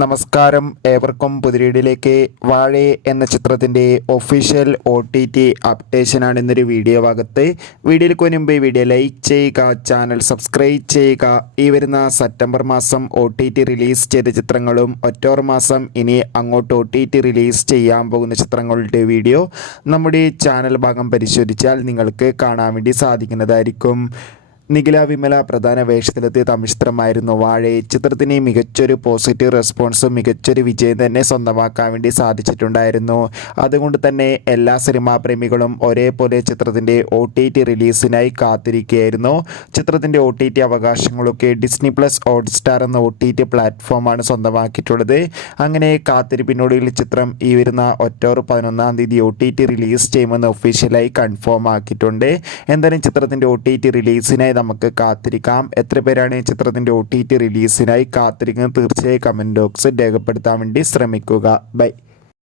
നമസ്കാരം, ഏവർക്കും പുതിരീടിലേക്ക്. വാഴ എന്ന ചിത്രത്തിൻ്റെ ഒഫീഷ്യൽ OTT അപ്ഡേഷനാണ് ഇന്നൊരു വീഡിയോ ഭാഗത്ത്. വീഡിയോയ്ക്ക് മുൻപ് വീഡിയോ ലൈക്ക് ചെയ്യുക, ചാനൽ സബ്സ്ക്രൈബ് ചെയ്യുക. ഈ വരുന്ന സെപ്റ്റംബർ മാസം OTT റിലീസ് ചെയ്ത ചിത്രങ്ങളും ഒക്ടോബർ മാസം ഇനി അങ്ങോട്ട് OTT റിലീസ് ചെയ്യാൻ പോകുന്ന ചിത്രങ്ങളുടെ വീഡിയോ നമ്മുടെ ചാനൽ ഭാഗം പരിശോധിച്ചാൽ നിങ്ങൾക്ക് കാണാൻ വേണ്ടി സാധിക്കുന്നതായിരിക്കും. നിഖില വിമല പ്രധാന വേഷത്തിലെത്തിയ തമിഴ് ചിത്രമായിരുന്നു വാഴ. ചിത്രത്തിന് മികച്ചൊരു പോസിറ്റീവ് റെസ്പോൺസും മികച്ചൊരു വിജയം തന്നെ സ്വന്തമാക്കാൻ വേണ്ടി സാധിച്ചിട്ടുണ്ടായിരുന്നു. അതുകൊണ്ട് തന്നെ എല്ലാ സിനിമാ പ്രേമികളും ഒരേപോലെ ചിത്രത്തിൻ്റെ OTT റിലീസിനായി കാത്തിരിക്കുകയായിരുന്നു. ചിത്രത്തിൻ്റെ OTT അവകാശങ്ങളൊക്കെ ഡിസ്നി പ്ലസ് ഹോട്ട്സ്റ്റാർ എന്ന OTT പ്ലാറ്റ്ഫോമാണ് സ്വന്തമാക്കിയിട്ടുള്ളത്. അങ്ങനെ കാത്തിരിപ്പിനൊടുവിൽ ചിത്രം ഈ വരുന്ന ഒക്ടോബർ 11-ാം തീയതി OTT റിലീസ് ചെയ്യുമെന്ന് ഒഫീഷ്യലായി കൺഫേം ആക്കിയിട്ടുണ്ട്. എന്തായാലും ചിത്രത്തിൻ്റെ OTT റിലീസിനായി നമുക്ക് കാത്തിരിക്കാം. എത്ര പേരാണ് ചിത്രത്തിൻ്റെ OTT റിലീസിനായി കാത്തിരിക്കുന്നത് തീർച്ചയായും കമൻറ്റ് ബോക്സിൽ രേഖപ്പെടുത്താൻ വേണ്ടി ശ്രമിക്കുക. ബൈ.